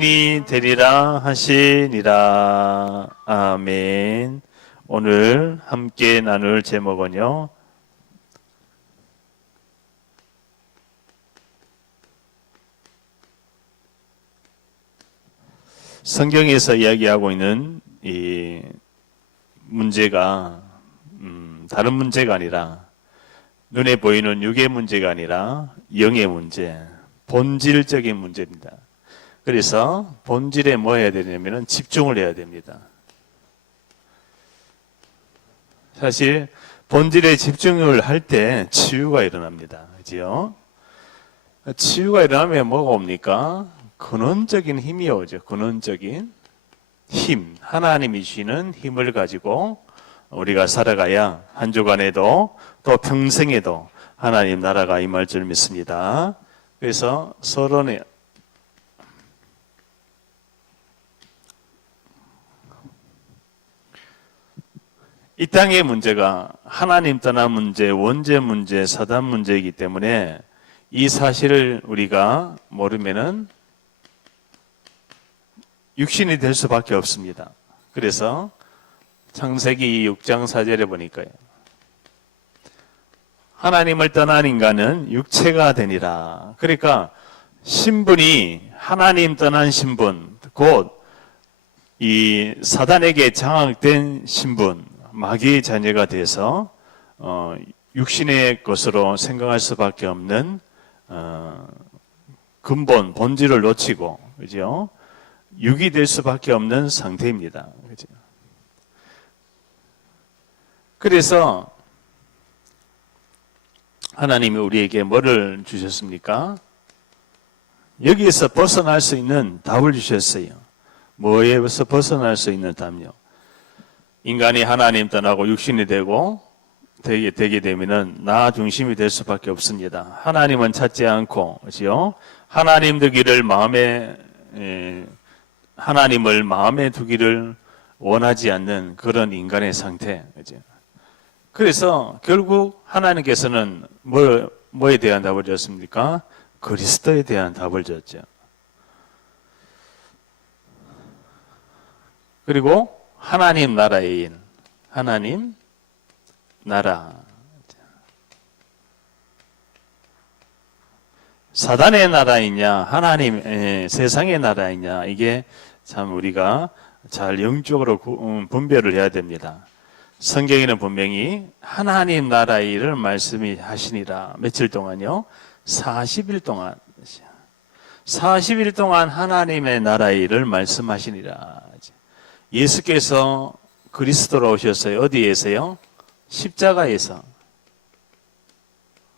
이 되리라 하시니라. 아멘. 오늘 함께 나눌 제목은요, 성경에서 이야기하고 있는 이 문제가 다른 문제가 아니라, 눈에 보이는 육의 문제가 아니라 영의 문제, 본질적인 문제입니다. 그래서 본질에 뭐 해야 되냐면 집중을 해야 됩니다. 사실 본질에 집중을 할 때 치유가 일어납니다. 그죠? 치유가 일어나면 뭐가 옵니까? 근원적인 힘이 오죠. 근원적인 힘. 하나님이 주시는 힘을 가지고 우리가 살아가야 한 주간에도 또 평생에도 하나님 나라가 임할 줄 믿습니다. 그래서 서론에 이 땅의 문제가 하나님 떠난 문제, 원죄 문제, 사단 문제이기 때문에 이 사실을 우리가 모르면은 육신이 될 수밖에 없습니다. 그래서 창세기 6장 4절에 보니까요, 하나님을 떠난 인간은 육체가 되니라. 그러니까 신분이 하나님 떠난 신분, 곧 이 사단에게 장악된 신분, 마귀의 자녀가 돼서 육신의 것으로 생각할 수밖에 없는 근본, 본질을 놓치고, 그죠? 육이 될 수밖에 없는 상태입니다. 그죠? 그래서 하나님이 우리에게 뭐를 주셨습니까? 여기에서 벗어날 수 있는 답을 주셨어요. 뭐에서 벗어날 수 있는 답요? 인간이 하나님 떠나고 육신이 되게 되면은 나 중심이 될 수밖에 없습니다. 하나님은 찾지 않고, 그죠? 하나님을 마음에 두기를 원하지 않는 그런 인간의 상태, 그죠? 그래서 결국 하나님께서는 뭐에 대한 답을 줬습니까? 그리스도에 대한 답을 줬죠. 그리고 하나님 나라의 인, 하나님 나라. 사단의 나라이냐, 세상의 나라이냐, 이게 참 우리가 잘 영적으로 분별을 해야 됩니다. 성경에는 분명히 하나님 나라의 일을 말씀이 하시니라. 며칠 동안요? 40일 동안. 40일 동안 하나님의 나라의 일을 말씀하시니라. 예수께서 그리스도로 오셨어요. 어디에서요? 십자가에서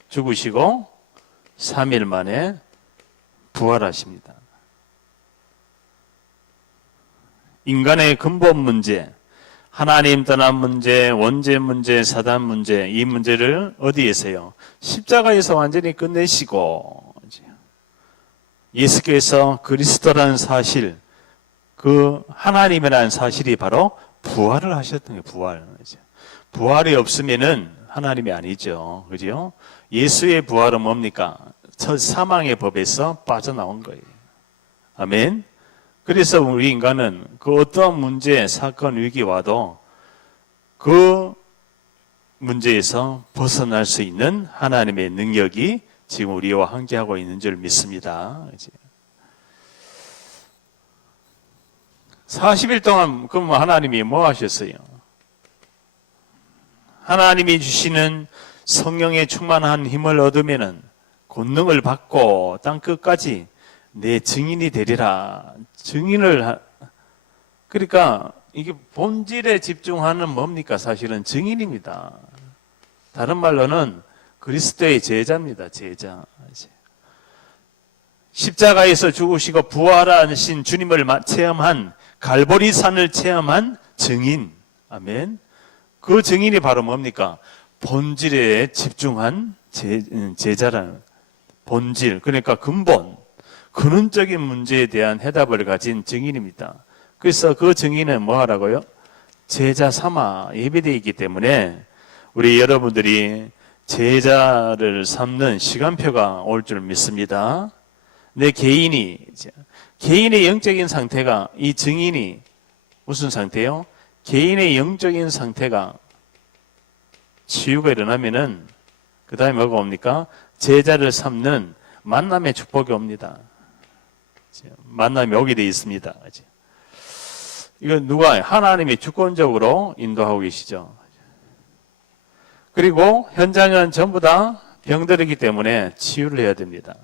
죽으시고 3일 만에 부활하십니다. 인간의 근본 문제, 하나님 떠난 문제, 원죄 문제, 사단 문제, 이 문제를 어디에서요? 십자가에서 완전히 끝내시고 예수께서 그리스도라는 사실, 그 하나님이라는 사실이 바로 부활을 하셨던 거예요. 부활이 없으면은 하나님이 아니죠. 그죠? 예수의 부활은 뭡니까? 첫 사망의 법에서 빠져나온 거예요. 아멘. 그래서 우리 인간은 그 어떠한 문제, 사건, 위기 와도 그 문제에서 벗어날 수 있는 하나님의 능력이 지금 우리와 함께하고 있는 줄 믿습니다. 40일 동안 그럼 하나님이 뭐 하셨어요? 하나님이 주시는 성령의 충만한 힘을 얻으면은 권능을 받고 땅 끝까지 내 증인이 되리라. 그러니까 이게 본질에 집중하는 뭡니까? 사실은 증인입니다. 다른 말로는 그리스도의 제자입니다. 제자. 십자가에서 죽으시고 부활하신 주님을 체험한, 갈보리산을 체험한 증인. 아멘. 그 증인이 바로 뭡니까? 본질에 집중한 제자라는 본질, 그러니까 근원적인 문제에 대한 해답을 가진 증인입니다. 그래서 그 증인은 뭐 하라고요? 제자 삼아 예배되어 있기 때문에 우리 여러분들이 제자를 삼는 시간표가 올 줄 믿습니다. 내 개인이 개인의 영적인 상태가, 이 증인이 무슨 상태요? 개인의 영적인 상태가 치유가 일어나면은 그 다음에 뭐가 옵니까? 제자를 삼는 만남의 축복이 옵니다. 만남이 오게 되어 있습니다. 이건 누가? 하나님이 주권적으로 인도하고 계시죠. 그리고 현장은 전부 다 병들이기 때문에 치유를 해야 됩니다.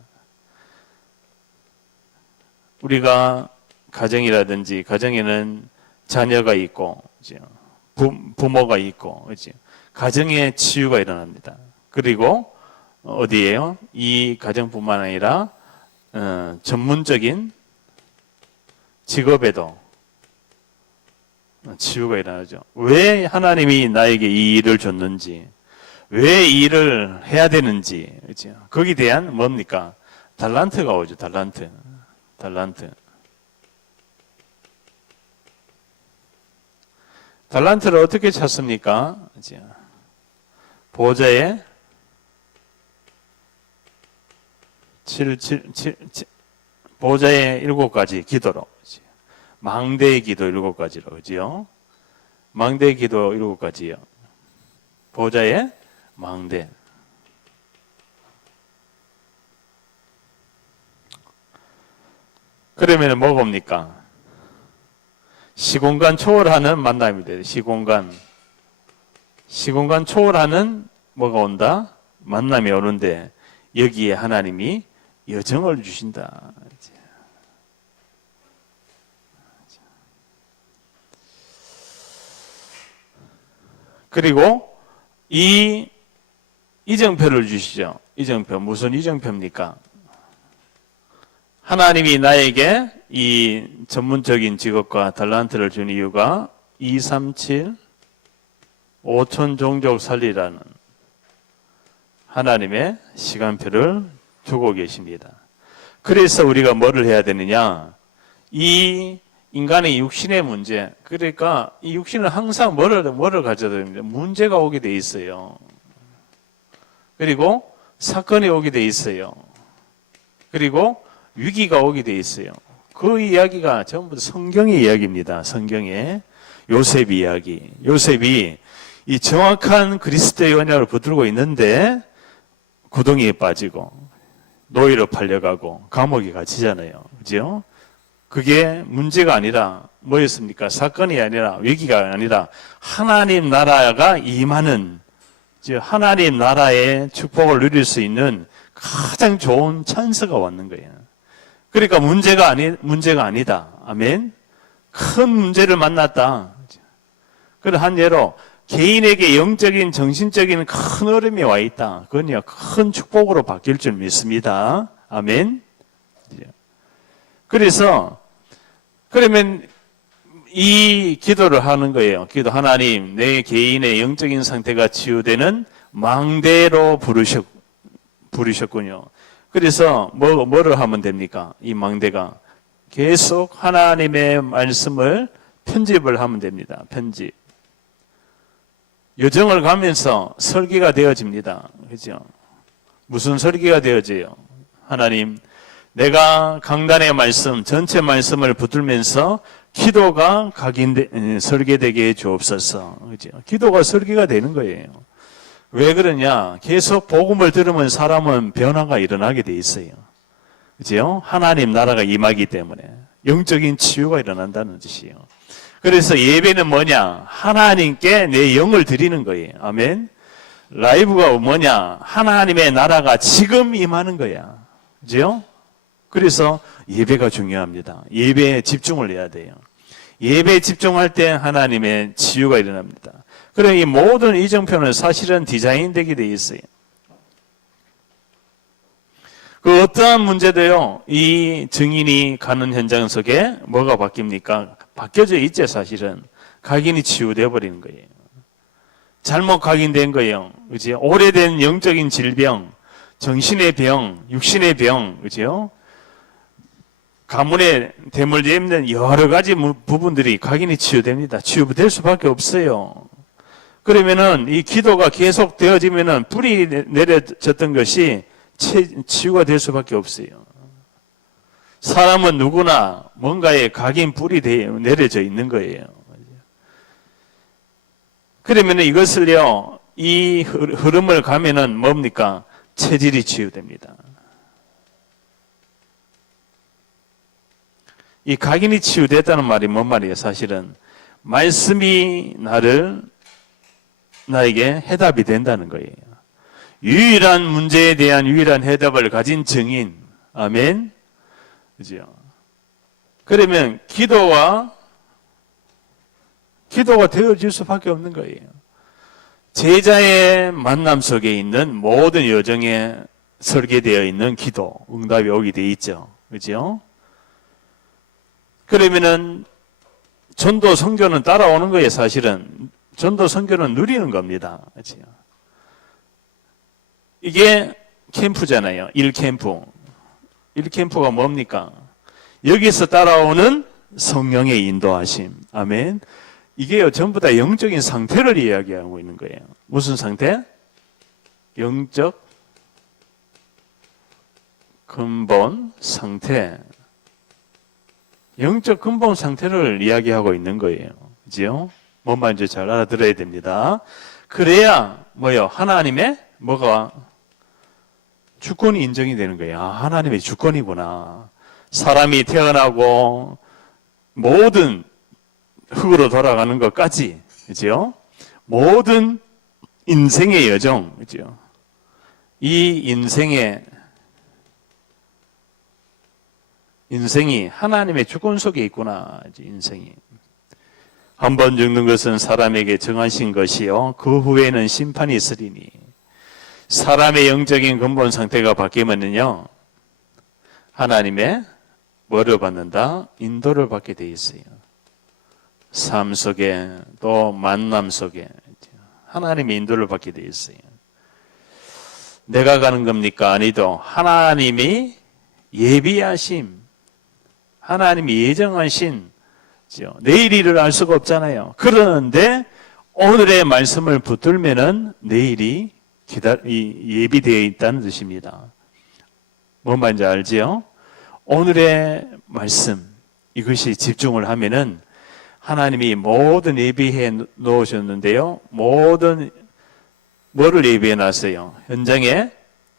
우리가 가정이라든지 가정에는 자녀가 있고 부모가 있고 가정에 치유가 일어납니다. 그리고 어디에요? 이 가정뿐만 아니라 전문적인 직업에도 치유가 일어나죠. 왜 하나님이 나에게 이 일을 줬는지, 왜 이 일을 해야 되는지, 그렇죠? 거기에 대한 뭡니까? 달란트가 오죠. 달란트. 달란트를 어떻게 찾습니까? 보좌에 보좌의 7가지 기도로, 망대의 기도 7가지로, 그지요? 망대의 기도 7가지요. 보좌의 망대. 그러면 뭐가 옵니까? 시공간 초월하는 만남이 돼요. 시공간 초월하는 뭐가 온다? 만남이 오는데 여기에 하나님이 여정을 주신다. 그리고 이 이정표를 주시죠. 이정표. 무슨 이정표입니까? 하나님이 나에게 이 전문적인 직업과 달란트를 준 이유가 237 5천 종족 살리라는 하나님의 시간표를 두고 계십니다. 그래서 우리가 뭐를 해야 되느냐? 이 인간의 육신의 문제, 그러니까 이 육신은 항상 뭐를 가져야 됩니다. 문제가 오게 돼 있어요. 그리고 사건이 오게 돼 있어요. 그리고 위기가 오게 돼 있어요. 그 이야기가 전부 성경의 이야기입니다. 성경의 요셉 이야기. 요셉이 이 정확한 그리스도의 언약을 붙들고 있는데 구덩이에 빠지고 노예로 팔려가고 감옥에 갇히잖아요. 그죠? 그게 문제가 아니라 뭐였습니까? 사건이 아니라 위기가 아니라 하나님 나라가 임하는, 즉 하나님 나라의 축복을 누릴 수 있는 가장 좋은 찬스가 왔는 거예요. 그러니까 문제가 아니다. 아멘. 큰 문제를 만났다. 그런 한 예로 개인에게 영적인 정신적인 큰 어려움이 와 있다. 그건요 큰 축복으로 바뀔 줄 믿습니다. 아멘. 그래서 그러면 이 기도를 하는 거예요. 기도, 하나님 내 개인의 영적인 상태가 치유되는 망대로 부르셨군요. 그래서 뭐를 하면 됩니까? 이 망대가 계속 하나님의 말씀을 편집을 하면 됩니다. 편집. 여정을 가면서 설계가 되어집니다. 그죠? 무슨 설계가 되어져요? 하나님, 내가 강단의 말씀, 전체 말씀을 붙들면서 기도가 설계되게 해 주옵소서. 그죠? 기도가 설계가 되는 거예요. 왜 그러냐? 계속 복음을 들으면 사람은 변화가 일어나게 돼 있어요. 그죠? 하나님 나라가 임하기 때문에 영적인 치유가 일어난다는 뜻이에요. 그래서 예배는 뭐냐? 하나님께 내 영을 드리는 거예요. 아멘. 라이브가 뭐냐? 하나님의 나라가 지금 임하는 거야. 그죠? 그래서 예배가 중요합니다. 예배에 집중을 해야 돼요. 예배에 집중할 때 하나님의 치유가 일어납니다. 그래, 이 모든 이정표는 사실은 디자인되게 돼 있어요. 그 어떠한 문제도요, 이 증인이 가는 현장 속에 뭐가 바뀝니까? 바뀌어져 있죠, 사실은. 각인이 치유되어 버리는 거예요. 잘못 각인된 거예요. 그지? 오래된 영적인 질병, 정신의 병, 육신의 병, 그죠? 가문에 대물려 있는 여러 가지 부분들이 각인이 치유됩니다. 치유될 수밖에 없어요. 그러면은 이 기도가 계속 되어지면은 불이 내려졌던 것이 치유가 될 수밖에 없어요. 사람은 누구나 뭔가에 각인 뿔이 내려져 있는 거예요. 그러면 이것을요, 이 흐름을 가면은 뭡니까? 체질이 치유됩니다. 이 각인이 치유됐다는 말이 뭔 말이에요? 사실은 말씀이 나에게 해답이 된다는 거예요. 유일한 문제에 대한 유일한 해답을 가진 증인. 아멘. 그죠? 그러면 기도가 되어질 수밖에 없는 거예요. 제자의 만남 속에 있는 모든 여정에 설계되어 있는 기도, 응답이 오게 돼 있죠. 그죠? 그러면은 전도 선교는 따라오는 거예요, 사실은. 전도 선교는 누리는 겁니다. 그죠? 이게 캠프잖아요. 1캠프. 1캠프가 뭡니까? 여기서 따라오는 성령의 인도하심. 아멘. 이게요, 전부 다 영적인 상태를 이야기하고 있는 거예요. 무슨 상태? 영적 근본 상태. 영적 근본 상태를 이야기하고 있는 거예요. 그죠? 뭔 말인지 잘 알아들어야 됩니다. 그래야 뭐요? 하나님의 뭐가 주권이 인정이 되는 거예요. 아, 하나님의 주권이구나. 사람이 태어나고 모든 흙으로 돌아가는 것까지, 그죠? 모든 인생의 여정, 그죠? 이 인생이 하나님의 주권 속에 있구나. 인생이 한 번 죽는 것은 사람에게 정하신 것이요, 그 후에는 심판이 있으리니. 사람의 영적인 근본 상태가 바뀌면요, 하나님의 뭐를 받는다? 인도를 받게 돼 있어요. 삶 속에 또 만남 속에 하나님의 인도를 받게 돼 있어요. 내가 가는 겁니까? 아니도 하나님이 예비하심, 하나님이 예정하신 내일 일을 알 수가 없잖아요. 그런데 오늘의 말씀을 붙들면은 내일이 예비되어 있다는 뜻입니다. 뭔 말인지 알지요? 오늘의 말씀, 이것이 집중을 하면은 하나님이 모든 예비해 놓으셨는데요. 모든 뭐를 예비해 놨어요? 현장에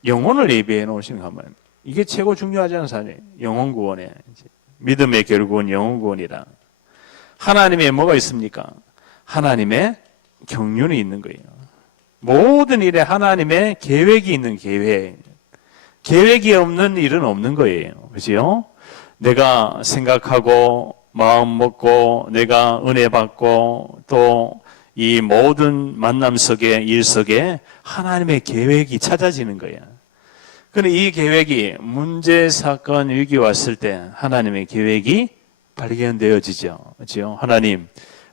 영혼을 예비해 놓으신 거면 이게 최고 중요하지 않은 사람이에요. 영혼 구원에. 믿음의 결국은 영혼 구원이라. 하나님의 뭐가 있습니까? 하나님의 경륜이 있는 거예요. 모든 일에 하나님의 계획이 있는 계획. 계획이 없는 일은 없는 거예요. 그죠? 내가 생각하고 마음 먹고 내가 은혜 받고 또 이 모든 만남 속에 일 속에 하나님의 계획이 찾아지는 거예요. 그런데 이 계획이 문제, 사건, 위기 왔을 때 하나님의 계획이 발견되어지죠. 그죠? 하나님,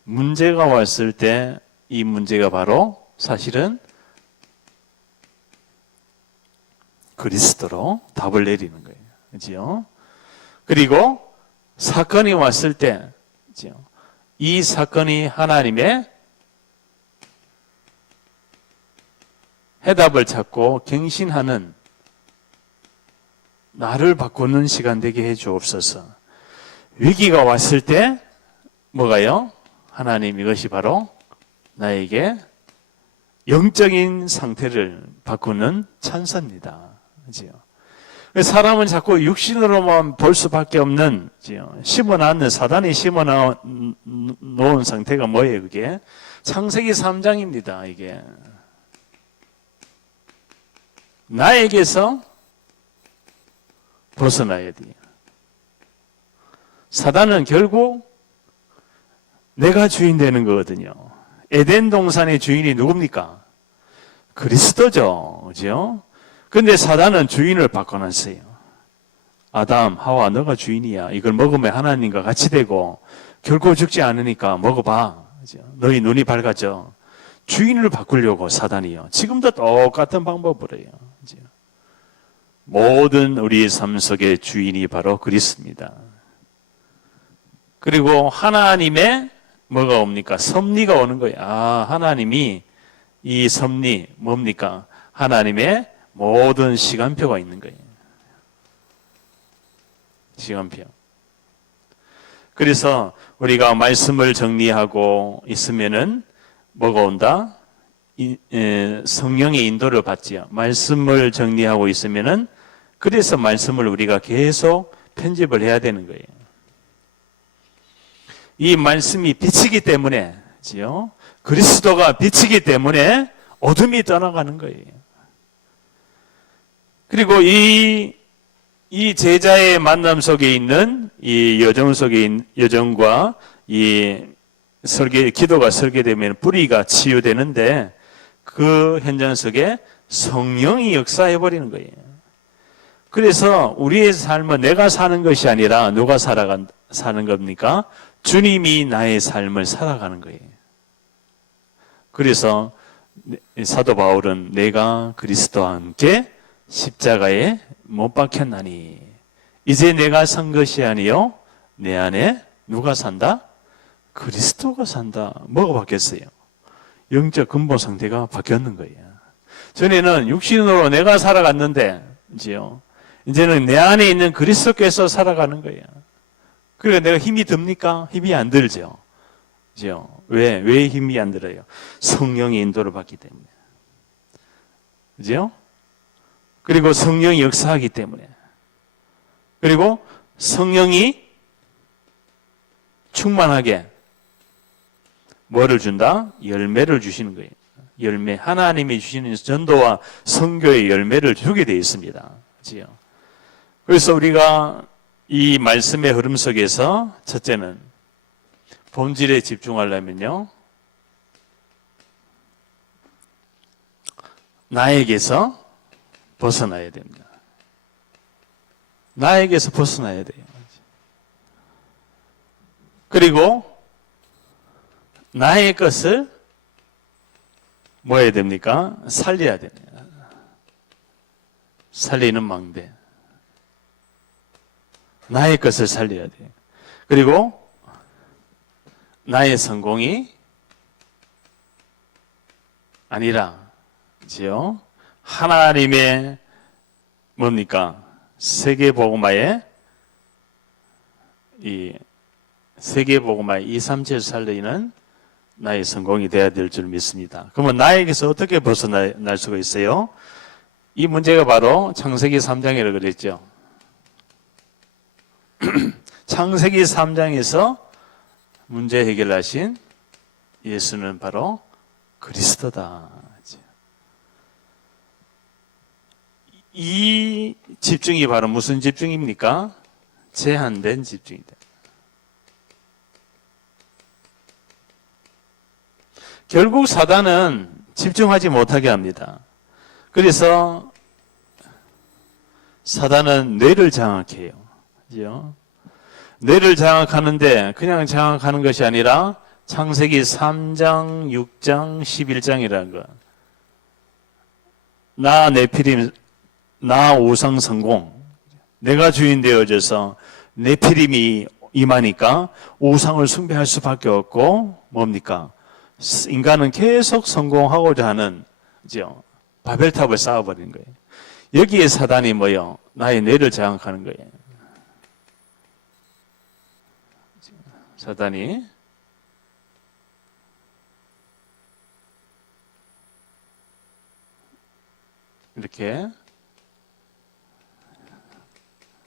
문제가 왔을 때 이 문제가 바로 사실은 그리스도로 답을 내리는 거예요. 그죠? 그리고 사건이 왔을 때, 이 사건이 하나님의 해답을 찾고 갱신하는 나를 바꾸는 시간 되게 해 주옵소서. 위기가 왔을 때 뭐가요? 하나님, 이것이 바로 나에게 영적인 상태를 바꾸는 찬사입니다. 그죠? 사람은 자꾸 육신으로만 볼 수밖에 없는, 심어놨는, 사단이 심어놓은 상태가 뭐예요, 그게? 창세기 3장입니다, 이게. 나에게서 벗어나야 돼요. 사단은 결국 내가 주인 되는 거거든요. 에덴 동산의 주인이 누굽니까? 그리스도죠. 그죠? 근데 사단은 주인을 바꿔놨어요. 아담, 하와, 너가 주인이야. 이걸 먹으면 하나님과 같이 되고 결코 죽지 않으니까 먹어봐. 그죠? 너희 눈이 밝아져. 주인을 바꾸려고 사단이요. 지금도 똑같은 방법으로 해요. 그죠? 모든 우리의 삶 속의 주인이 바로 그리스도입니다. 그리고 하나님의 뭐가 옵니까? 섭리가 오는 거예요. 아, 하나님이 이 섭리 뭡니까? 하나님의 모든 시간표가 있는 거예요. 시간표. 그래서 우리가 말씀을 정리하고 있으면은 뭐가 온다? 성령의 인도를 받지요. 말씀을 정리하고 있으면은 그래서 말씀을 우리가 계속 편집을 해야 되는 거예요. 이 말씀이 빛이기 때문에, 지요. 그리스도가 빛이기 때문에 어둠이 떠나가는 거예요. 그리고 이 제자의 만남 속에 있는 이 여정과 이 기도가 설계되면 뿌리가 치유되는데 그 현장 속에 성령이 역사해 버리는 거예요. 그래서 우리의 삶은 내가 사는 것이 아니라 누가 사는 겁니까? 주님이 나의 삶을 살아가는 거예요. 그래서 사도 바울은 내가 그리스도와 함께 십자가에 못 박혔나니 이제 내가 산 것이 아니요 내 안에 누가 산다? 그리스도가 산다. 뭐가 바뀌었어요? 영적 근본 상태가 바뀌었는 거예요. 전에는 육신으로 내가 살아갔는데 이제는 내 안에 있는 그리스도께서 살아가는 거예요. 그러니까 내가 힘이 듭니까? 힘이 안 들죠. 왜 힘이 안 들어요? 성령의 인도를 받기 때문에. 그죠? 그리고 성령이 역사하기 때문에. 그리고 성령이 충만하게 뭐를 준다? 열매를 주시는 거예요. 열매. 하나님이 주시는 전도와 선교의 열매를 주게 되어 있습니다. 그죠? 그래서 우리가 이 말씀의 흐름 속에서 첫째는 본질에 집중하려면요. 나에게서 벗어나야 됩니다. 나에게서 벗어나야 돼요. 그리고 나의 것을 뭐 해야 됩니까? 살려야 됩니다. 살리는 망대. 나의 것을 살려야 돼요. 그리고 나의 성공이 아니라 하나님의 뭡니까? 세계복음화의 이 세계복음화의 2, 3절 살리는 나의 성공이 되어야 될 줄 믿습니다. 그러면 나에게서 어떻게 벗어날 수가 있어요? 이 문제가 바로 창세기 3장이라고 그랬죠. 창세기 3장에서 문제 해결하신 예수는 바로 그리스도다. 이 집중이 바로 무슨 집중입니까? 제한된 집중이다. 결국 사단은 집중하지 못하게 합니다. 그래서 사단은 뇌를 장악해요. 그죠? 뇌를 장악하는데 그냥 장악하는 것이 아니라 창세기 3장, 6장, 11장이라는 것. 나 네피림, 나 우상 성공. 내가 주인 되어져서 네피림이 임하니까 우상을 숭배할 수밖에 없고 뭡니까? 인간은 계속 성공하고자 하는 바벨탑을 쌓아버리는 거예요. 여기에 사단이 뭐요? 나의 뇌를 장악하는 거예요. 사단이 이렇게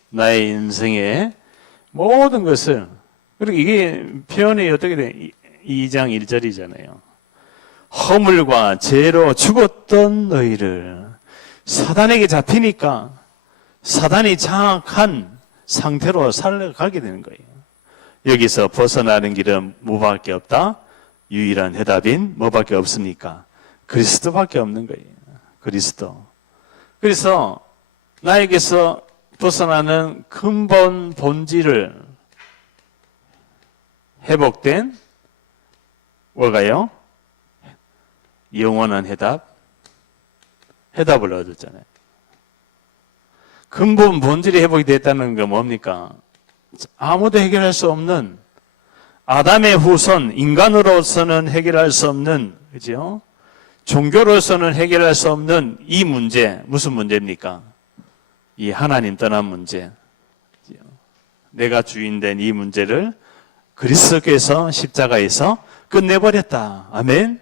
나의 인생의 모든 것을, 그리고 이게 표현이 어떻게 돼? 2장 1절이잖아요. 허물과 죄로 죽었던 너희를 사단에게 잡히니까 사단이 장악한 상태로 살아가게 되는 거예요. 여기서 벗어나는 길은 뭐밖에 없다? 유일한 해답인 뭐밖에 없습니까? 그리스도밖에 없는 거예요. 그리스도. 그래서 나에게서 벗어나는 근본 본질을 회복된 뭐가요? 영원한 해답을 얻었잖아요. 근본 본질이 회복이 됐다는 건 뭡니까? 아무도 해결할 수 없는, 아담의 후손 인간으로서는 해결할 수 없는, 그죠? 종교로서는 해결할 수 없는 이 문제, 무슨 문제입니까? 이 하나님 떠난 문제. 내가 주인된 이 문제를 그리스도께서 십자가에서 끝내버렸다. 아멘.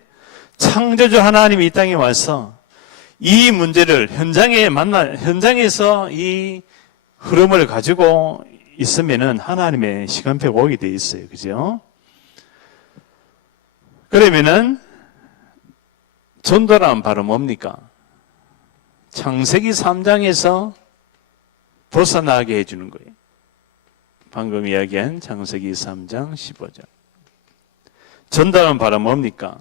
창조주 하나님이 이 땅에 와서 이 문제를 현장에서 이 흐름을 가지고 있으면은 하나님의 시간표가 오게 돼 있어요. 그죠? 그러면은 전도란 바로 뭡니까? 창세기 3장에서 벗어나게 해주는 거예요. 방금 이야기한 창세기 3장 15절. 전도란 바로 뭡니까?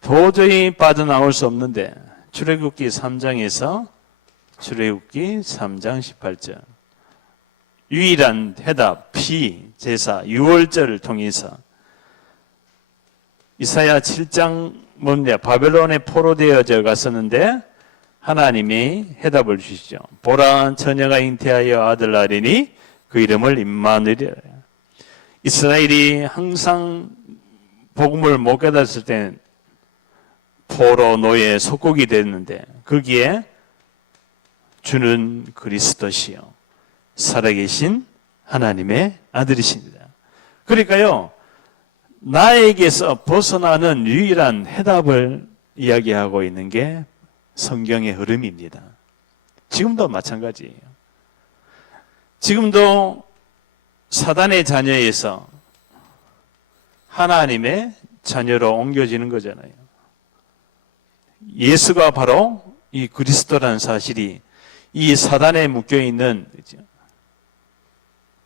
도저히 빠져나올 수 없는데 출애굽기 3장에서 출애굽기 3장 18절. 유일한 해답, 제사, 유월절을 통해서 이사야 7장 뭡니까? 바벨론에 포로되어져 갔었는데 하나님이 해답을 주시죠. 보라, 처녀가 잉태하여 아들 낳으리니 그 이름을 임마누엘이라. 이스라엘이 항상 복음을 못 깨달았을 때 포로 노예 속국이 됐는데 거기에 주는 그리스도시요 살아계신 하나님의 아들이십니다. 그러니까요, 나에게서 벗어나는 유일한 해답을 이야기하고 있는 게 성경의 흐름입니다. 지금도 마찬가지예요. 지금도 사단의 자녀에서 하나님의 자녀로 옮겨지는 거잖아요. 예수가 바로 이 그리스도라는 사실이 이 사단에 묶여있는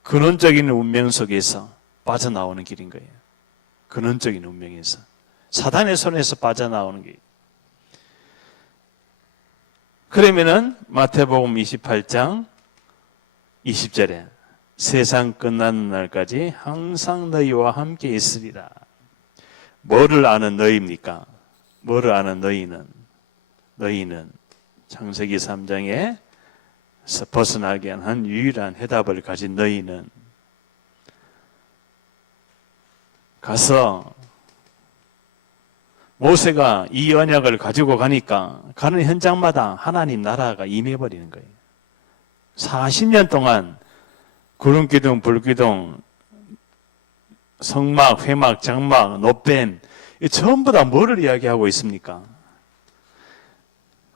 근원적인 운명 속에서 빠져나오는 길인 거예요. 근원적인 운명에서. 사단의 손에서 빠져나오는 게. 그러면은 마태복음 28장 20절에 세상 끝나는 날까지 항상 너희와 함께 있으리라. 뭐를 아는 너희입니까? 뭐를 아는 너희는 창세기 3장에 벗어나게 한 유일한 해답을 가진 너희는 가서 모세가 이 언약을 가지고 가니까 가는 현장마다 하나님 나라가 임해버리는 거예요. 40년 동안 구름기둥, 불기둥, 성막, 회막, 장막, 노뱀 전부 다 뭐를 이야기하고 있습니까?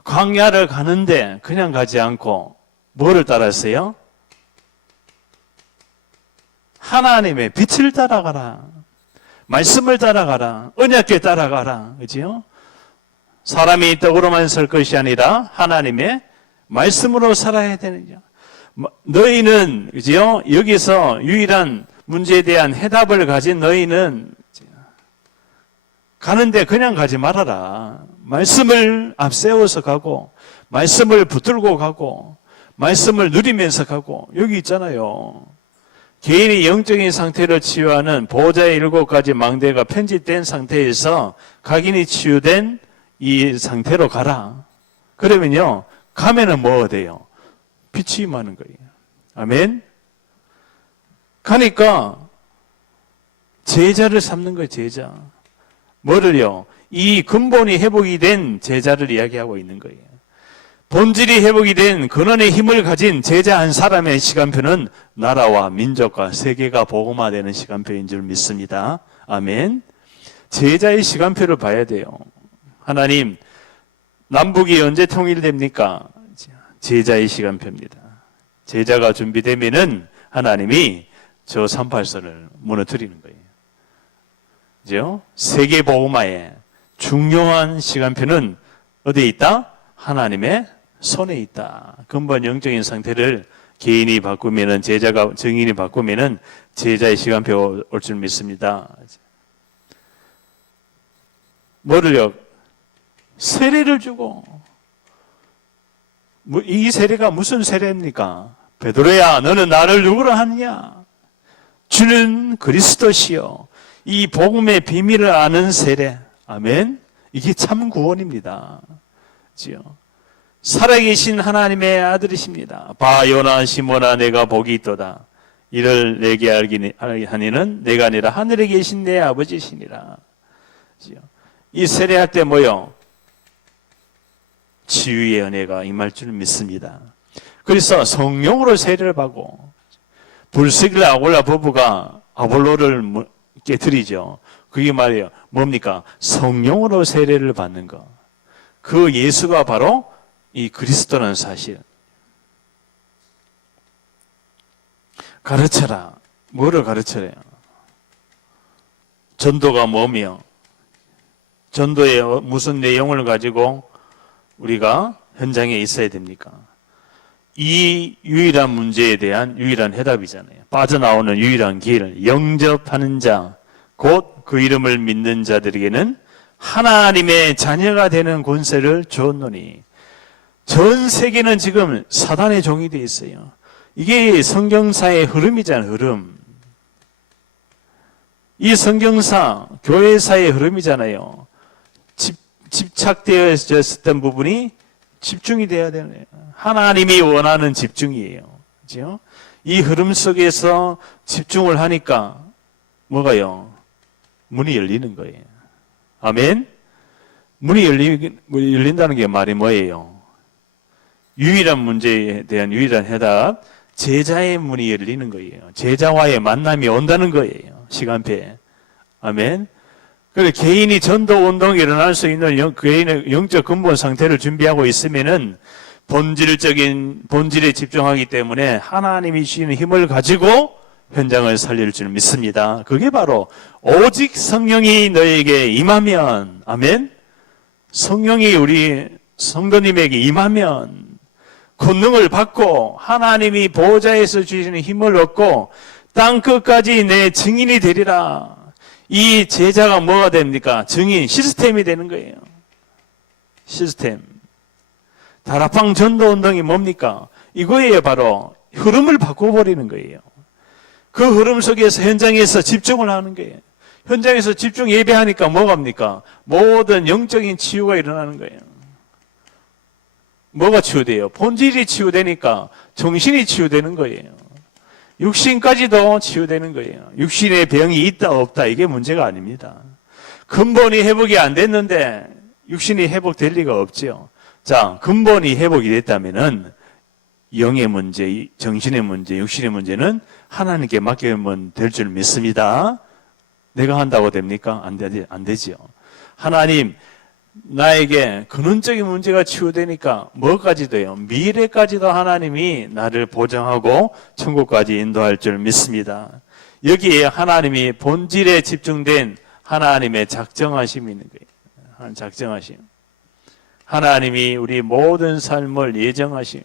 광야를 가는데 그냥 가지 않고 뭐를 따랐어요? 하나님의 빛을 따라가라. 말씀을 따라가라. 언약궤 따라가라. 그죠? 사람이 떡으로만 살 것이 아니라 하나님의 말씀으로 살아야 되느냐. 너희는 그죠? 여기서 유일한 문제에 대한 해답을 가진 너희는 가는데 그냥 가지 말아라. 말씀을 앞세워서 가고 말씀을 붙들고 가고 말씀을 누리면서 가고 여기 있잖아요. 개인이 영적인 상태를 치유하는 보호자의 7가지 망대가 편집된 상태에서 각인이 치유된 이 상태로 가라. 그러면요, 가면은 뭐가 돼요? 빛이 임하는 거예요. 아멘? 가니까 제자를 삼는 거예요, 제자. 뭐를요? 이 근본이 회복이 된 제자를 이야기하고 있는 거예요. 본질이 회복이 된 근원의 힘을 가진 제자 한 사람의 시간표는 나라와 민족과 세계가 복음화되는 시간표인 줄 믿습니다. 아멘. 제자의 시간표를 봐야 돼요. 하나님, 남북이 언제 통일됩니까? 제자의 시간표입니다. 제자가 준비되면은 하나님이 저 38선을 무너뜨리는 거예요. 그죠? 세계 복음화의 중요한 시간표는 어디에 있다? 하나님의 손에 있다. 근본 영적인 상태를 개인이 바꾸면은 제자가 증인이 바꾸면은 제자의 시간표 올 줄 믿습니다. 뭐를요? 세례를 주고 이 세례가 무슨 세례입니까? 베드로야, 너는 나를 누구로 하느냐? 주는 그리스도시요. 이 복음의 비밀을 아는 세례. 아멘. 이게 참 구원입니다. 지요. 살아계신 하나님의 아들이십니다. 봐, 요나 시몬아, 내가 복이 있도다. 이를 내게 알게 하니는 내가 아니라 하늘에 계신 내 아버지시니라. 이 세례할 때 뭐요? 치유의 은혜가 임할 줄 믿습니다. 그래서 성령으로 세례를 받고 불시길래 아골라 부부가 아볼로를 깨뜨리죠. 그게 말이에요. 뭡니까? 성령으로 세례를 받는 거. 그 예수가 바로 이 그리스도라는 사실. 가르쳐라. 뭐를 가르쳐래요? 전도가 뭐며? 전도의 무슨 내용을 가지고 우리가 현장에 있어야 됩니까? 이 유일한 문제에 대한 유일한 해답이잖아요. 빠져나오는 유일한 길, 영접하는 자, 곧 그 이름을 믿는 자들에게는 하나님의 자녀가 되는 권세를 주었노니. 전 세계는 지금 사단의 종이 되어 있어요. 이게 성경사의 흐름이잖아요. 흐름. 이 성경사, 교회사의 흐름이잖아요. 집착되어졌던 부분이 집중이 돼야 되네요. 하나님이 원하는 집중이에요. 그렇죠? 이 흐름 속에서 집중을 하니까 뭐가요? 문이 열리는 거예요. 아멘? 문이 열린다는 게 말이 뭐예요? 유일한 문제에 대한 유일한 해답, 제자의 문이 열리는 거예요. 제자와의 만남이 온다는 거예요. 시간표에. 아멘? 그래서 개인이 전도 운동이 일어날 수 있는 개인의 영적 근본 상태를 준비하고 있으면은 본질에 집중하기 때문에 하나님이 주시는 힘을 가지고 현장을 살릴 줄 믿습니다. 그게 바로 오직 성령이 너에게 임하면, 아멘? 성령이 우리 성도님에게 임하면 권능을 받고 하나님이 보호자에서 주시는 힘을 얻고 땅 끝까지 내 증인이 되리라. 이 제자가 뭐가 됩니까? 증인, 시스템이 되는 거예요. 시스템. 다락방 전도운동이 뭡니까? 이거예요. 바로 흐름을 바꿔버리는 거예요. 그 흐름 속에서 현장에서 집중을 하는 거예요. 현장에서 집중 예배하니까 뭐가 합니까? 모든 영적인 치유가 일어나는 거예요. 뭐가 치유돼요? 본질이 치유되니까 정신이 치유되는 거예요. 육신까지도 치유되는 거예요. 육신의 병이 있다 없다 이게 문제가 아닙니다. 근본이 회복이 안 됐는데 육신이 회복될 리가 없죠. 자, 근본이 회복이 됐다면은 영의 문제, 정신의 문제, 육신의 문제는 하나님께 맡기면 될 줄 믿습니다. 내가 한다고 됩니까? 안 되지요. 하나님, 나에게 근원적인 문제가 치유되니까 뭐까지도요? 미래까지도 하나님이 나를 보장하고 천국까지 인도할 줄 믿습니다. 여기에 하나님이 본질에 집중된 하나님의 작정하심이 있는 거예요. 작정하심. 하나님이 우리 모든 삶을 예정하심.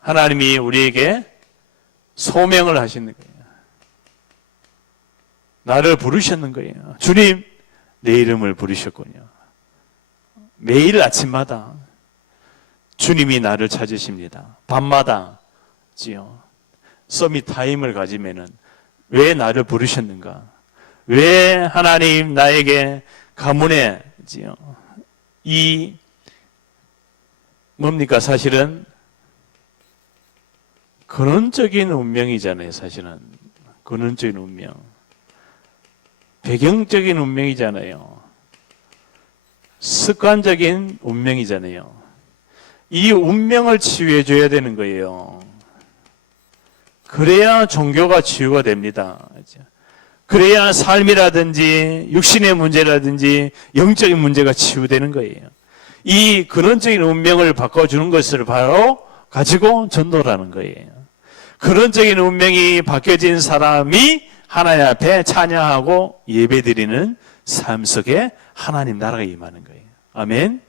하나님이 우리에게 소명을 하시는 거예요. 나를 부르셨는 거예요. 주님, 내 이름을 부르셨군요. 매일 아침마다 주님이 나를 찾으십니다. 밤마다 지요. 서밋 타임을 가지면은 왜 나를 부르셨는가? 왜 하나님 나에게 가문에 지요. 이 뭡니까? 사실은 근원적인 운명이잖아요. 사실은 근원적인 운명. 배경적인 운명이잖아요. 습관적인 운명이잖아요. 이 운명을 치유해 줘야 되는 거예요. 그래야 종교가 치유가 됩니다. 그래야 삶이라든지 육신의 문제라든지 영적인 문제가 치유되는 거예요. 이 근원적인 운명을 바꿔주는 것을 바로 가지고 전도라는 거예요. 근원적인 운명이 바뀌어진 사람이 하나님 앞에 찬양하고 예배드리는 삶 속에 하나님 나라가 임하는 거예요. 아멘.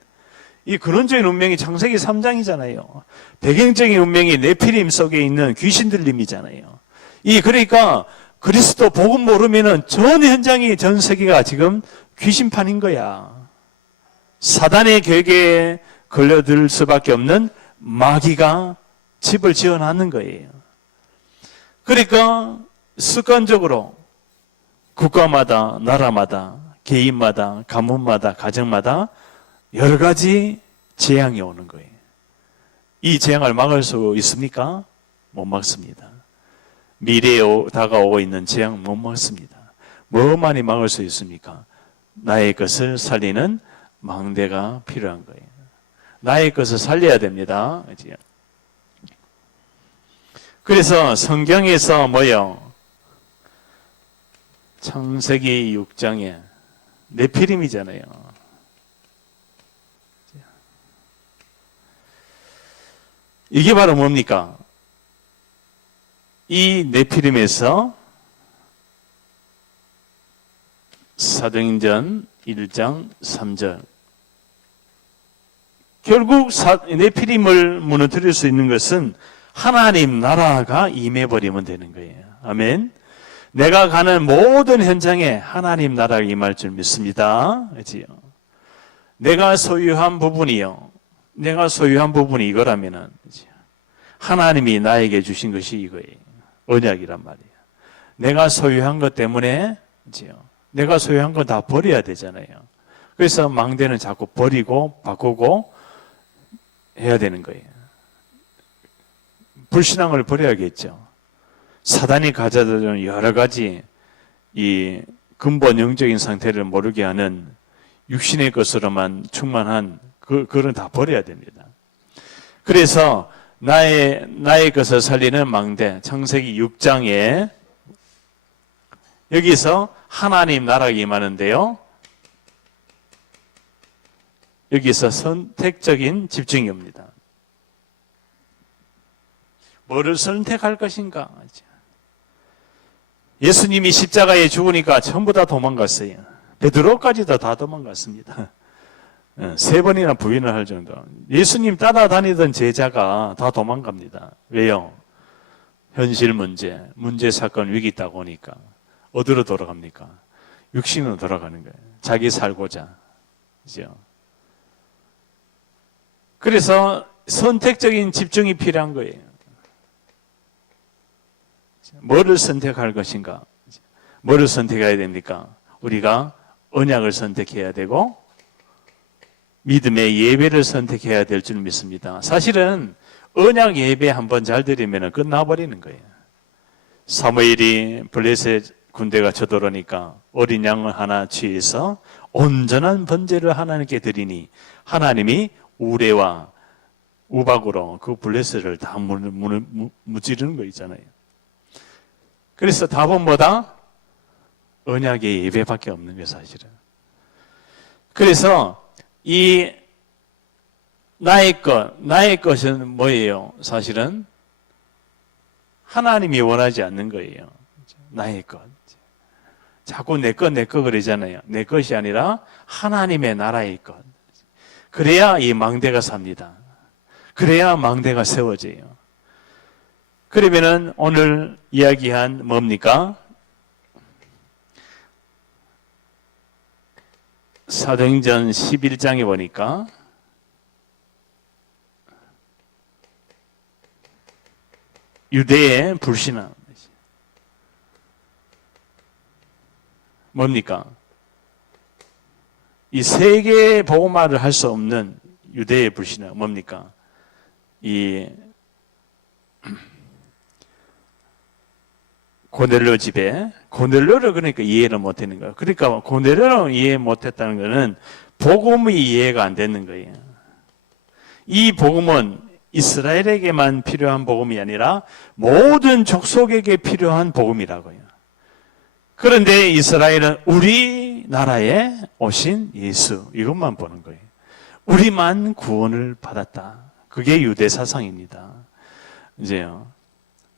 이 근원적인 운명이 창세기 3장이잖아요. 배경적인 운명이 네피림 속에 있는 귀신 들림이잖아요. 그러니까 그리스도 복음 모르면은 전 현장이 전 세계가 지금 귀신판인 거야. 사단의 궤계에 걸려들 수밖에 없는 마귀가 집을 지어놨는 거예요. 그러니까 습관적으로 국가마다, 나라마다, 개인마다, 가문마다, 가정마다 여러 가지 재앙이 오는 거예요. 이 재앙을 막을 수 있습니까? 못 막습니다. 미래에 다가오고 있는 재앙 못 막습니다. 뭐만이 막을 수 있습니까? 나의 것을 살리는 망대가 필요한 거예요. 나의 것을 살려야 됩니다. 그래서 성경에서 뭐요? 창세기 6장에 네피림이잖아요. 이게 바로 뭡니까? 이 네피림에서 사도행전 1장 3절 결국 네피림을 무너뜨릴 수 있는 것은 하나님 나라가 임해버리면 되는 거예요. 아멘. 내가 가는 모든 현장에 하나님 나라가 임할 줄 믿습니다. 그렇지요? 내가 소유한 부분이요. 내가 소유한 부분이 이거라면은 하나님이 나에게 주신 것이 이거예요. 언약이란 말이에요. 내가 소유한 것 때문에 내가 소유한 건 다 버려야 되잖아요. 그래서 망대는 자꾸 버리고 바꾸고 해야 되는 거예요. 불신앙을 버려야겠죠. 사단이 가져다주는 여러 가지 이 근본 영적인 상태를 모르게 하는 육신의 것으로만 충만한 그런 다 버려야 됩니다. 그래서 나의 것을 살리는 망대 창세기 6장에 여기서 하나님 나라가 임하는데요. 여기서 선택적인 집중입니다. 뭐를 선택할 것인가? 예수님이 십자가에 죽으니까 전부 다 도망갔어요. 베드로까지도 다 도망갔습니다. 3번이나 부인을 할 정도. 예수님 따라다니던 제자가 다 도망갑니다. 왜요? 현실 문제 사건 위기 있다고 오니까 어디로 돌아갑니까? 육신으로 돌아가는 거예요. 자기 살고자. 그죠? 그래서 선택적인 집중이 필요한 거예요. 뭐를 선택할 것인가? 뭐를 선택해야 됩니까? 우리가 언약을 선택해야 되고 믿음의 예배를 선택해야 될 줄 믿습니다. 사실은 언약 예배 한번 잘 드리면 끝나버리는 거예요. 사무엘이 블레셋 군대가 쳐들어오니까 어린 양을 하나 취해서 온전한 번제를 하나님께 드리니 하나님이 우레와 우박으로 그 블레셋을 다 무찌르는 거 있잖아요. 그래서 답은 뭐다? 언약의 예배밖에 없는 게 사실은. 그래서 이 나의 것은 뭐예요? 사실은 하나님이 원하지 않는 거예요. 나의 것. 자꾸 내 것 그러잖아요. 내 것이 아니라 하나님의 나라의 것. 그래야 이 망대가 삽니다. 그래야 망대가 세워져요. 그러면은 오늘 이야기한 뭡니까? 사도행전 11장에 보니까 유대의 불신앙 뭡니까? 이 세계 복음화를 할 수 없는 유대의 불신앙 뭡니까? 이 고넬료 집에 고넬료를 그러니까 이해를 못했는 거예요. 그러니까 고넬료를 이해 못했다는 것은 복음이 이해가 안 되는 거예요. 이 복음은 이스라엘에게만 필요한 복음이 아니라 모든 족속에게 필요한 복음이라고요. 그런데 이스라엘은 우리나라에 오신 예수 이것만 보는 거예요. 우리만 구원을 받았다. 그게 유대 사상입니다. 이제요.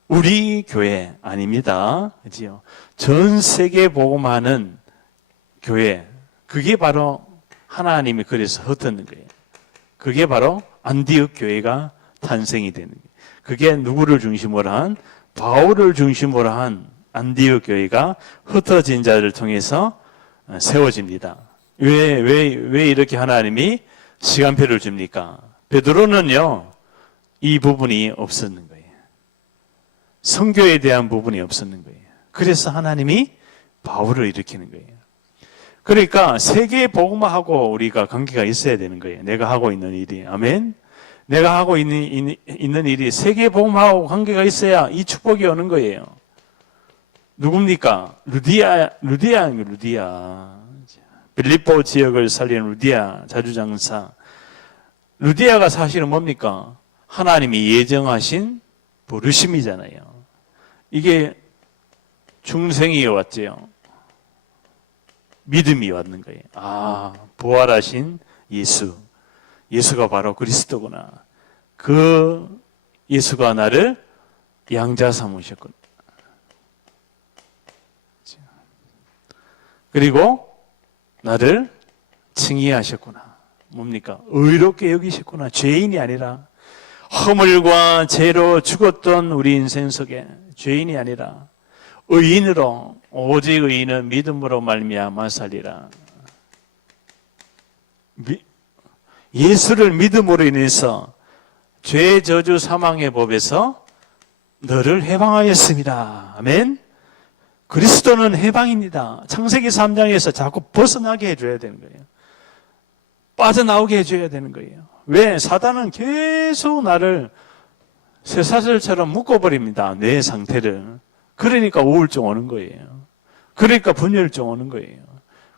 우리 교회 아닙니다. 그지요? 전 세계 복음하는 교회. 그게 바로 하나님이 그래서 흩어는 거예요. 그게 바로 안디옥 교회가 탄생이 되는 거예요. 그게 누구를 중심으로 한? 바울을 중심으로 한 안디옥 교회가 흩어진 자를 통해서 세워집니다. 왜 이렇게 하나님이 시간표를 줍니까? 베드로는요, 이 부분이 없었는 거예요. 성교에 대한 부분이 없었는 거예요. 그래서 하나님이 바울을 일으키는 거예요. 그러니까 세계 복음화하고 우리가 관계가 있어야 되는 거예요. 내가 하고 있는 일이. 아멘. 내가 하고 있는 일이 세계 복음화하고 관계가 있어야 이 축복이 오는 거예요. 누굽니까? 루디아. 빌립보 지역을 살리는 루디아 자주장사. 루디아가 사실은 뭡니까? 하나님이 예정하신 부르심이잖아요. 이게 중생이 왔지요. 믿음이 왔는 거예요. 아, 부활하신 예수. 예수가 바로 그리스도구나. 그 예수가 나를 양자 삼으셨구나. 그리고 나를 칭의하셨구나. 뭡니까? 의롭게 여기셨구나. 죄인이 아니라 허물과 죄로 죽었던 우리 인생 속에 죄인이 아니라 의인으로, 오직 의인은 믿음으로 말미암아 살리라. 예수를 믿음으로 인해서 죄, 저주, 사망의 법에서 너를 해방하였습니다. 아멘. 그리스도는 해방입니다. 창세기 3장에서 자꾸 벗어나게 해줘야 되는 거예요. 빠져나오게 해줘야 되는 거예요. 왜? 사단은 계속 나를 쇠사슬처럼 묶어버립니다. 내 상태를. 그러니까 우울증 오는 거예요. 그러니까 분열증 오는 거예요.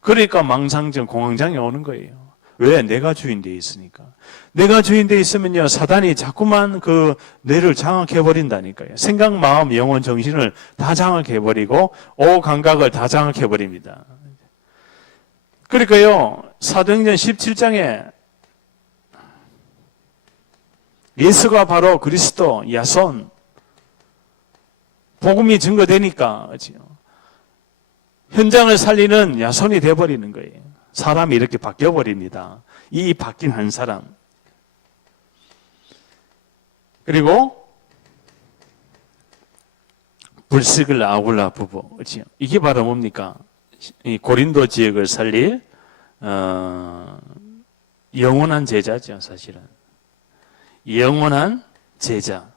그러니까 망상증, 공황장애 오는 거예요. 왜? 내가 주인되어 있으니까. 내가 주인되어 있으면요, 사단이 자꾸만 그 뇌를 장악해버린다니까요. 생각, 마음, 영혼, 정신을 다 장악해버리고 오감각을 다 장악해버립니다. 그러니까요, 사도행전 17장에 예수가 바로 그리스도, 야손, 복음이 증거되니까 현장을 살리는 야손이 되어버리는 거예요. 사람이 이렇게 바뀌어버립니다. 이 바뀐 한 사람. 그리고 불식을 아울라 부부. 이게 바로 뭡니까? 이 고린도 지역을 살릴 영원한 제자죠, 사실은. 영원한 제자.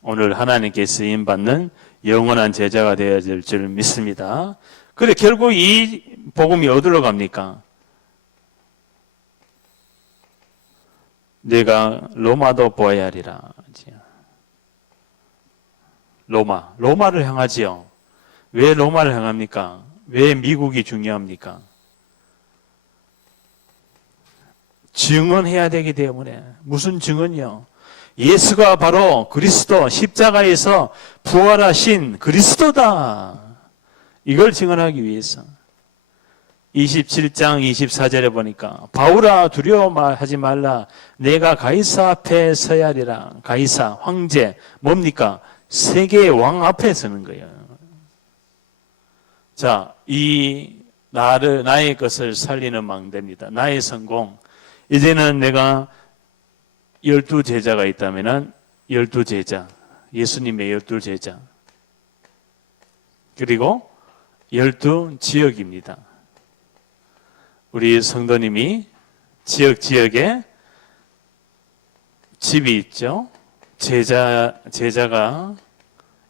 오늘 하나님께 쓰임받는 영원한 제자가 되어야 될 줄 믿습니다. 그래, 결국 이 복음이 어디로 갑니까? 내가 로마도 보아야 하리라. 로마를 향하지요. 왜 로마를 향합니까? 왜 미국이 중요합니까? 증언해야 되기 때문에. 무슨 증언이요? 예수가 바로 그리스도, 십자가에서 부활하신 그리스도다. 이걸 증언하기 위해서. 27장 24절에 보니까 바울아 두려워하지 말라. 내가 가이사 앞에 서야 하리라. 가이사, 황제. 뭡니까? 세계의 왕 앞에 서는 거예요. 자, 나의 것을 살리는 망대입니다. 나의 성공. 이제는 내가 12제자가 있다면 12제자. 예수님의 12제자. 그리고 12지역입니다. 우리 성도님이 지역에 집이 있죠. 제자가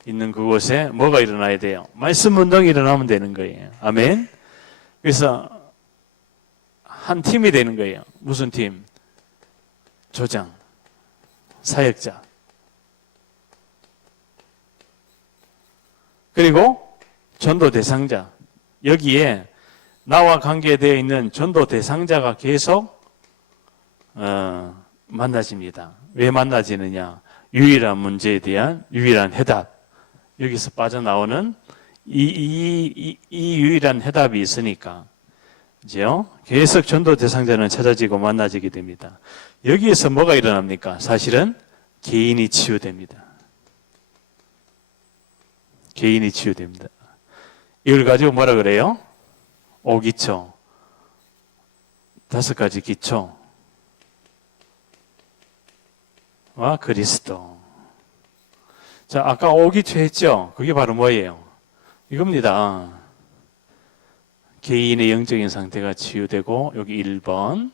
있는 그곳에 뭐가 일어나야 돼요? 말씀 운동이 일어나면 되는 거예요. 아멘. 그래서 한 팀이 되는 거예요. 무슨 팀? 조장, 사역자. 그리고 전도 대상자. 여기에 나와 관계되어 있는 전도 대상자가 계속 만나집니다. 왜 만나지느냐? 유일한 문제에 대한 유일한 해답. 여기서 빠져나오는 이 유일한 해답이 있으니까, 그죠? 계속 전도 대상자는 찾아지고 만나지게 됩니다. 여기에서 뭐가 일어납니까? 사실은 개인이 치유됩니다. 개인이 치유됩니다. 이걸 가지고 뭐라 그래요? 5기초. 5가지 기초와 그리스도. 자, 아까 5기초 했죠? 그게 바로 뭐예요? 이겁니다. 개인의 영적인 상태가 치유되고, 여기 1번.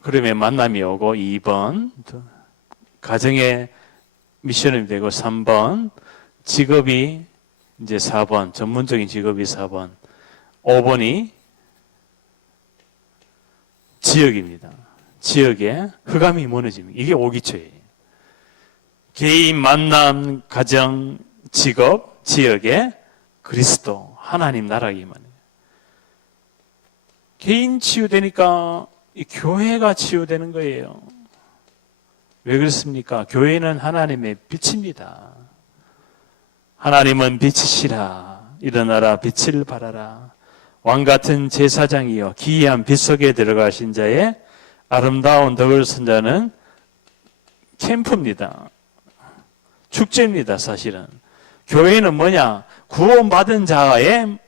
그러면 만남이 오고, 2번. 가정의 미션이 되고, 3번. 직업이 이제 4번. 전문적인 직업이 4번. 5번이 지역입니다. 지역에 흑암이 무너집니다. 이게 5기초예요. 개인, 만남, 가정, 직업, 지역에 그리스도, 하나님 나라기만 해요. 개인 치유되니까 이 교회가 치유되는 거예요. 왜 그렇습니까? 교회는 하나님의 빛입니다. 하나님은 빛이시라. 일어나라 빛을 발하라. 왕같은 제사장이여 기이한 빛 속에 들어가신 자의 아름다운 덕을 선자는 캠프입니다. 축제입니다. 사실은. 교회는 뭐냐? 구원받은 자의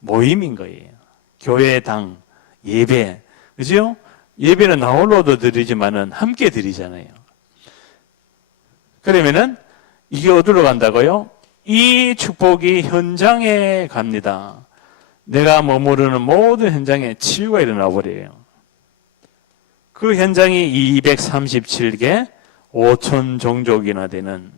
모임인 거예요. 교회당, 예배. 그죠? 예배는 나홀로도 드리지만은 함께 드리잖아요. 그러면은 이게 어디로 간다고요? 이 축복이 현장에 갑니다. 내가 머무르는 모든 현장에 치유가 일어나 버려요. 그 현장이 237개 5천 종족이나 되는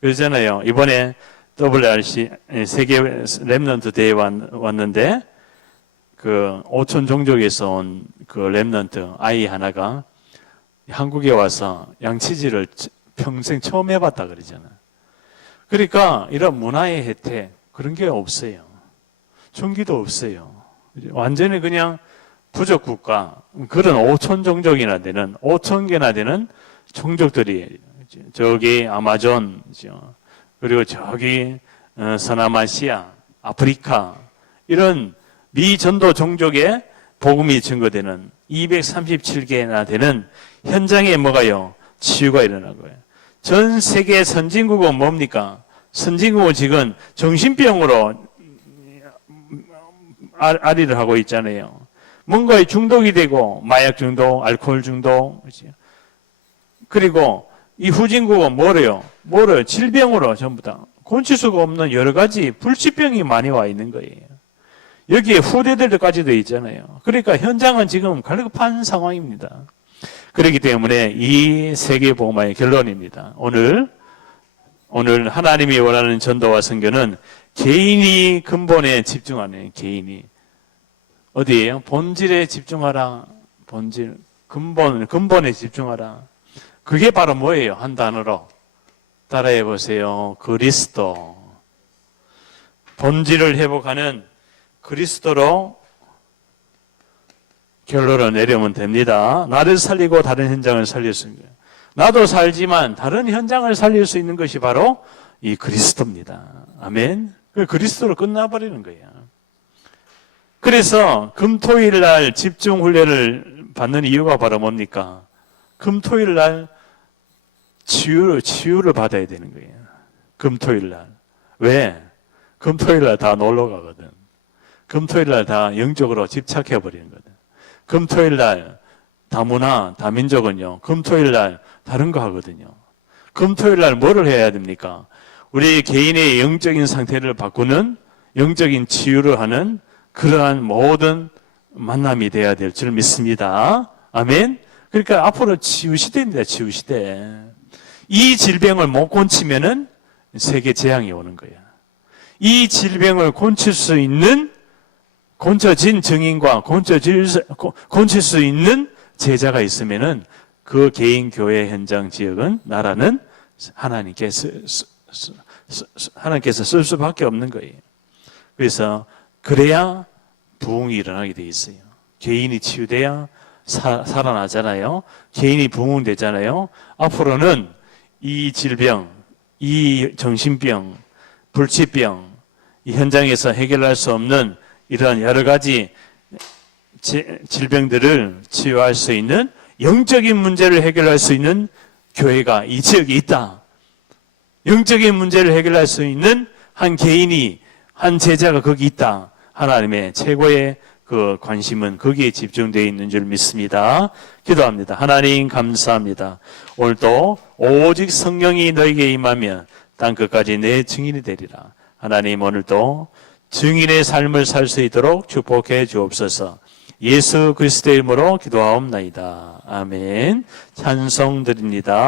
그러잖아요. 이번에 WRC 세계 렘넌트 대회 왔는데 그 5천 종족에서 온 그 렘넌트 아이 하나가 한국에 와서 양치질을 평생 처음 해봤다 그러잖아요. 그러니까 이런 문화의 혜택 그런 게 없어요. 종기도 없어요. 완전히 그냥 부족 국가 그런 5천 종족이나 되는 5천 개나 되는 종족들이 저기 아마존 그리고 저기 서남아시아, 아프리카 이런 미전도 종족의 복음이 증거되는 237개나 되는 현장에 뭐가요? 치유가 일어나고요. 전 세계 선진국은 뭡니까? 선진국은 지금 정신병으로 아리를 하고 있잖아요. 뭔가에 중독이 되고 마약 중독, 알코올 중독 그리고 이 후진국은 뭐래요? 질병으로 전부 다 고칠 수가 없는 여러 가지 불치병이 많이 와 있는 거예요. 여기에 후대들까지도 있잖아요. 그러니까 현장은 지금 갈급한 상황입니다. 그렇기 때문에 이 세계복음화의 결론입니다. 오늘 하나님이 원하는 전도와 선교는 개인이 근본에 집중하는 개인이 어디예요? 본질에 집중하라. 본질 근본에 집중하라. 그게 바로 뭐예요? 한 단어로 따라해 보세요. 그리스도. 본질을 회복하는 그리스도로 결론을 내려면 됩니다. 나를 살리고 다른 현장을 살릴 수 있는 거예요. 나도 살지만 다른 현장을 살릴 수 있는 것이 바로 이 그리스도입니다. 아멘. 그 그리스도로 끝나버리는 거예요. 그래서 금토일 날 집중 훈련을 받는 이유가 바로 뭡니까? 금토일 날 치유를 받아야 되는 거예요. 금토일 날. 왜? 금토일 날 다 놀러 가거든. 금토일 날 다 영적으로 집착해 버리는 거든. 금토일 날 다문화, 다민족은요. 금토일 날 다른 거 하거든요. 금토일 날 뭐를 해야 됩니까? 우리 개인의 영적인 상태를 바꾸는 영적인 치유를 하는 그러한 모든 만남이 돼야 될 줄 믿습니다. 아멘. 그러니까 앞으로 치유 시대입니다. 치유 시대. 이 질병을 못 고치면은 세계 재앙이 오는 거야. 이 질병을 고칠 수 있는 고쳐진 증인과 고칠 수 있는 제자가 있으면은 그 개인 교회 현장 지역은 나라는 하나님께서 쓸 수밖에 없는 거예요. 그래서 그래야 부흥이 일어나게 돼 있어요. 개인이 치유돼야 살아나잖아요. 개인이 부흥되잖아요. 앞으로는 이 질병, 이 정신병, 불치병, 이 현장에서 해결할 수 없는 이런 여러 가지 질병들을 치유할 수 있는 영적인 문제를 해결할 수 있는 교회가 이 지역에 있다. 영적인 문제를 해결할 수 있는 한 개인이, 한 제자가 거기 있다. 하나님의 최고의 그 관심은 거기에 집중되어 있는 줄 믿습니다. 기도합니다. 하나님 감사합니다. 오늘도 오직 성령이 너에게 임하면 땅 끝까지 내 증인이 되리라. 하나님 오늘도 증인의 삶을 살 수 있도록 축복해 주옵소서. 예수 그리스도의 이름으로 기도하옵나이다. 아멘. 찬송 드립니다.